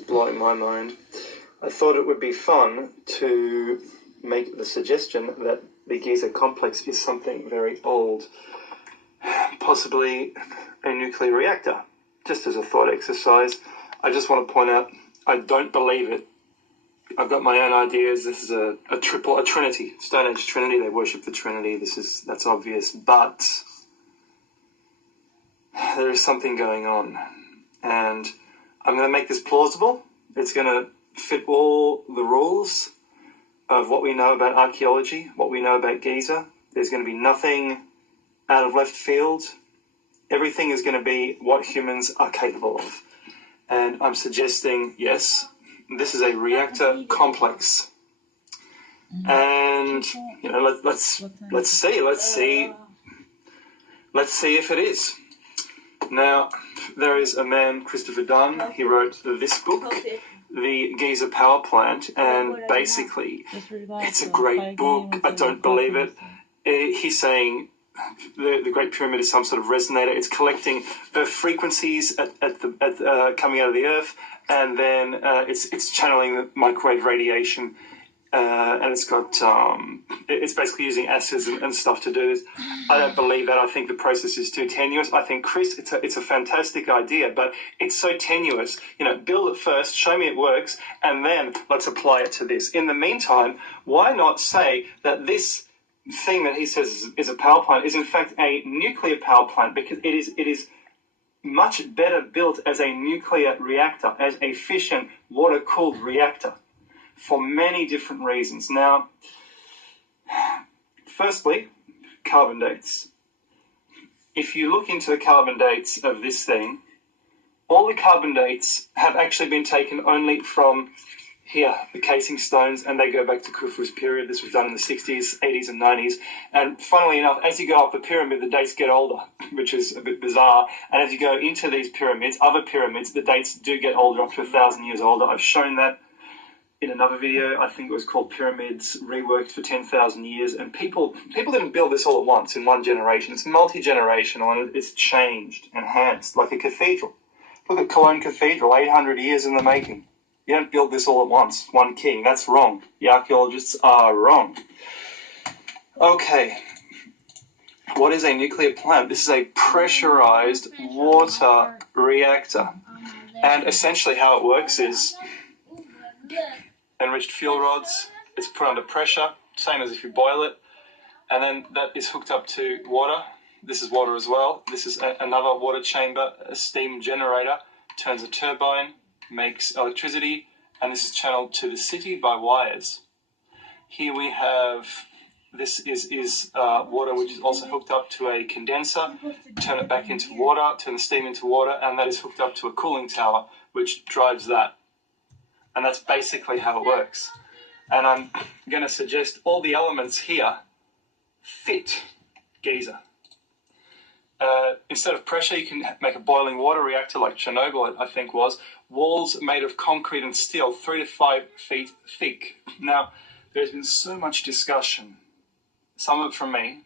blowing my mind. I thought it would be fun to make the suggestion that the Giza complex is something very old, possibly a nuclear reactor. Just as a thought exercise, I just want to point out, I don't believe it. I've got my own ideas. This is a trinity, Stone Age trinity. They worship the Trinity. That's obvious, but there is something going on, and I'm going to make this plausible. It's going to fit all the rules of what we know about archaeology, what we know about Giza. There's going to be nothing out of left field. Everything is going to be what humans are capable of. And I'm suggesting, yes, this is a reactor complex. And, you know, let's see if it is. Now, there is a man, Christopher Dunn. He wrote this book, The Giza Power Plant, and basically, it's a great book. I don't believe it. He's saying the Great Pyramid is some sort of resonator. It's collecting Earth frequencies coming out of the Earth, and then it's channeling the microwave radiation, and it's basically using acids and stuff to do this. I don't believe that. I think the process is too tenuous. I think, Chris, it's a fantastic idea, but it's so tenuous. You know, build it first, show me it works, and then let's apply it to this. In the meantime, why not say that this thing that he says is a power plant is in fact a nuclear power plant, because it is much better built as a nuclear reactor, as a fission water-cooled reactor, for many different reasons. Now, firstly, carbon dates. If you look into the carbon dates of this thing, all the carbon dates have actually been taken only from here, the casing stones, and they go back to Khufu's period. This was done in the 60s, 80s, and 90s. And funnily enough, as you go up the pyramid, the dates get older, which is a bit bizarre. And as you go into these pyramids, other pyramids, the dates do get older, up to 1,000 years older. I've shown that in another video. I think it was called Pyramids Reworked for 10,000 Years. And people didn't build this all at once in one generation. It's multi-generational, and it's changed, enhanced, like a cathedral. Look at Cologne Cathedral, 800 years in the making. You don't build this all at once, one king. That's wrong. The archaeologists are wrong. Okay. What is a nuclear plant? This is a pressurized water reactor. And essentially how it works is enriched fuel rods. It's put under pressure, same as if you boil it. And then that is hooked up to water. This is water as well. This is another water chamber, a steam generator. Turns a turbine, makes electricity, and this is channeled to the city by wires. Here we have, this is water which is also hooked up to a condenser, turn it back into water, turn the steam into water, and that is hooked up to a cooling tower which drives that. And that's basically how it works. And I'm going to suggest all the elements here fit Giza. Instead of pressure, you can make a boiling water reactor like Chernobyl, I think was. Walls made of concrete and steel, 3 to 5 feet thick. Now, there's been so much discussion, some of it from me,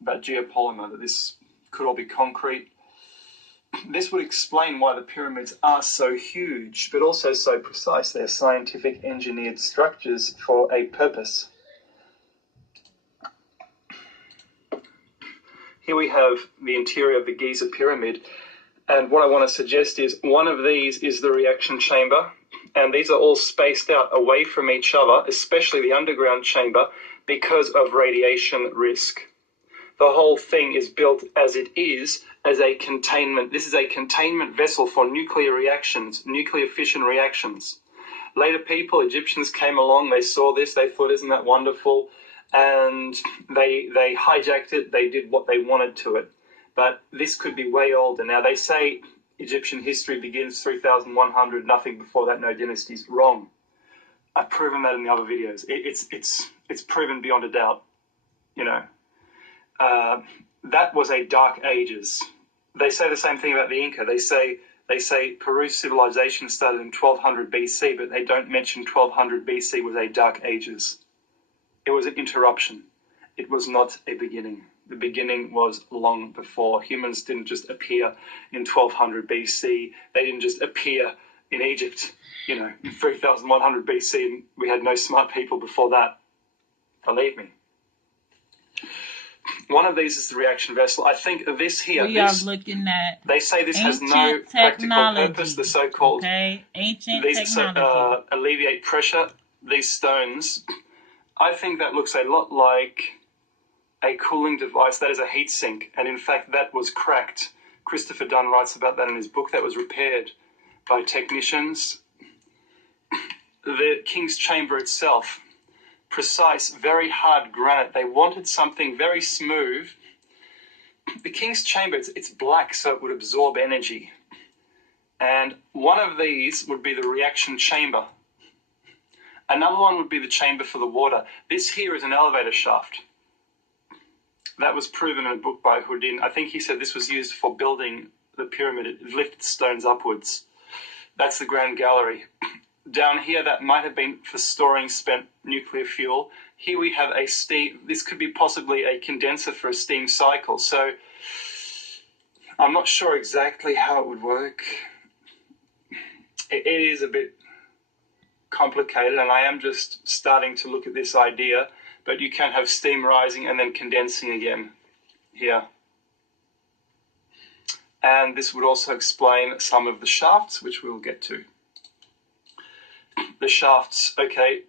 about geopolymer, that this could all be concrete. This would explain why the pyramids are so huge, but also so precise. They're scientific engineered structures for a purpose. Here we have the interior of the Giza pyramid, and what I want to suggest is one of these is the reaction chamber, and these are all spaced out away from each other, especially the underground chamber, because of radiation risk. The whole thing is built as it is, as a containment. This is a containment vessel for nuclear reactions, nuclear fission reactions. Later people, Egyptians came along, they saw this, they thought, isn't that wonderful? And they hijacked it, they did what they wanted to it. But this could be way older. Now, they say Egyptian history begins 3,100, nothing before that, no dynasties. Wrong. I've proven that in the other videos. It's proven beyond a doubt, you know. That was a dark ages. They say the same thing about the Inca. They say Peru's civilization started in 1200 BC, but they don't mention 1200 BC was a dark ages. It was an interruption. It was not a beginning. The beginning was long before. Humans didn't just appear in 1200 BC. They didn't just appear in Egypt. in 3100 BC, and we had no smart people before that. Believe me. One of these is the reaction vessel. I think this here, we are looking at. They say this has no practical purpose. The so-called ancient these technology. alleviate pressure. These stones, I think that looks a lot like a cooling device. That is a heat sink, and in fact, that was cracked. Christopher Dunn writes about that in his book. That was repaired by technicians. The King's Chamber itself, precise, very hard granite. They wanted something very smooth. The King's Chamber, it's black, so it would absorb energy. And one of these would be the reaction chamber. Another one would be the chamber for the water. This here is an elevator shaft. That was proven in a book by Houdin. I think he said this was used for building the pyramid. It lifted stones upwards. That's the Grand Gallery. Down here, that might have been for storing spent nuclear fuel. Here we have a steam. This could be possibly a condenser for a steam cycle. So I'm not sure exactly how it would work. It is a bit complicated, and I am just starting to look at this idea, but you can have steam rising and then condensing again here. And this would also explain some of the shafts, which we'll get to. The shafts, okay.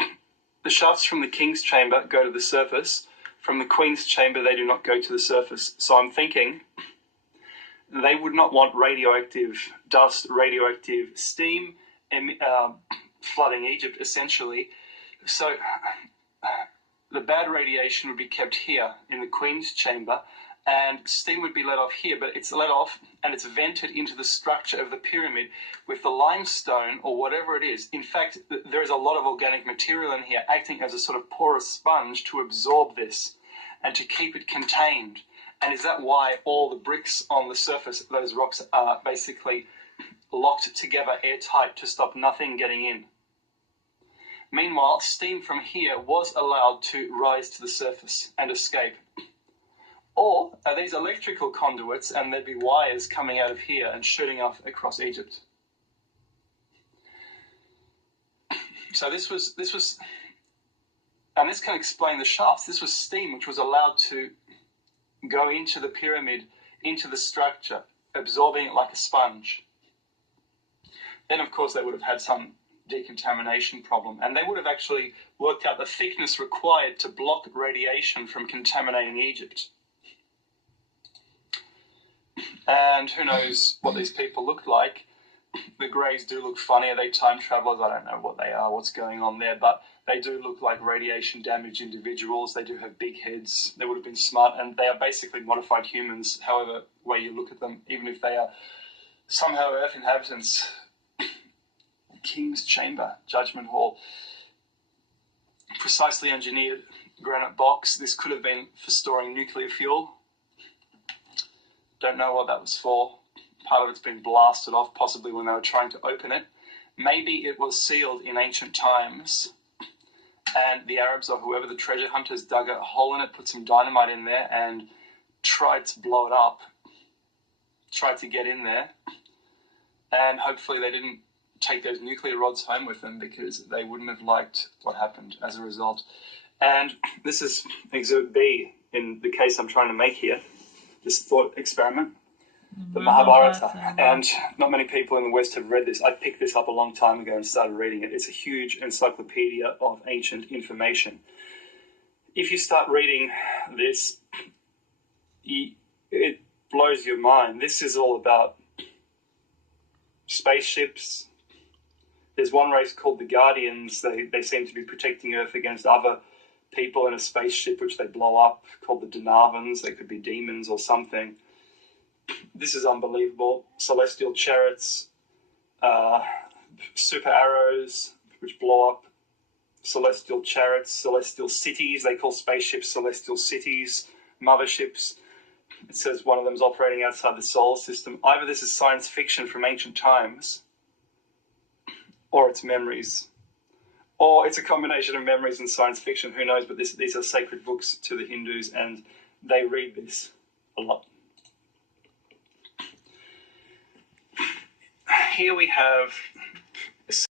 The shafts from the King's Chamber go to the surface. From the Queen's Chamber, they do not go to the surface. So I'm thinking they would not want radioactive dust, radioactive steam, flooding Egypt, essentially. So the bad radiation would be kept here in the Queen's Chamber, and steam would be let off here, but it's let off and it's vented into the structure of the pyramid with the limestone or whatever it is. In fact, there is a lot of organic material in here acting as a sort of porous sponge to absorb this and to keep it contained. And is that why all the bricks on the surface of those rocks are basically locked together airtight to stop nothing getting in? Meanwhile, steam from here was allowed to rise to the surface and escape. Or are these electrical conduits and there'd be wires coming out of here and shooting off across Egypt? So this was, and this can explain the shafts. This was steam which was allowed to go into the pyramid, into the structure, absorbing it like a sponge. Then, of course, they would have had some decontamination problem, and they would have actually worked out the thickness required to block radiation from contaminating Egypt. And who knows what these people looked like. The Greys do look funny. Are they time travelers? I don't know what they are, what's going on there, but they do look like radiation-damaged individuals. They do have big heads. They would have been smart, and they are basically modified humans, however way you look at them, even if they are somehow Earth inhabitants. King's Chamber, Judgment Hall. Precisely engineered granite box. This could have been for storing nuclear fuel. Don't know what that was for. Part of it's been blasted off, possibly when they were trying to open it. Maybe it was sealed in ancient times, and the Arabs or whoever, the treasure hunters, dug a hole in it, put some dynamite in there, and tried to blow it up. Tried to get in there, and hopefully they didn't take those nuclear rods home with them, because they wouldn't have liked what happened as a result. And this is Exhibit B in the case I'm trying to make here, this thought experiment, the Mahabharata. And not many people in the West have read this. I picked this up a long time ago and started reading it. It's a huge encyclopedia of ancient information. If you start reading this, it blows your mind. This is all about spaceships. There's one race called the Guardians. They seem to be protecting Earth against other people in a spaceship which they blow up, called the Denavans. They could be demons or something. This is unbelievable. Celestial chariots, super arrows which blow up, celestial chariots, celestial cities. They call spaceships celestial cities, motherships. It says one of them is operating outside the solar system. Either this is science fiction from ancient times, or it's memories, or it's a combination of memories and science fiction. Who knows? But these are sacred books to the Hindus, and they read this a lot. Here we have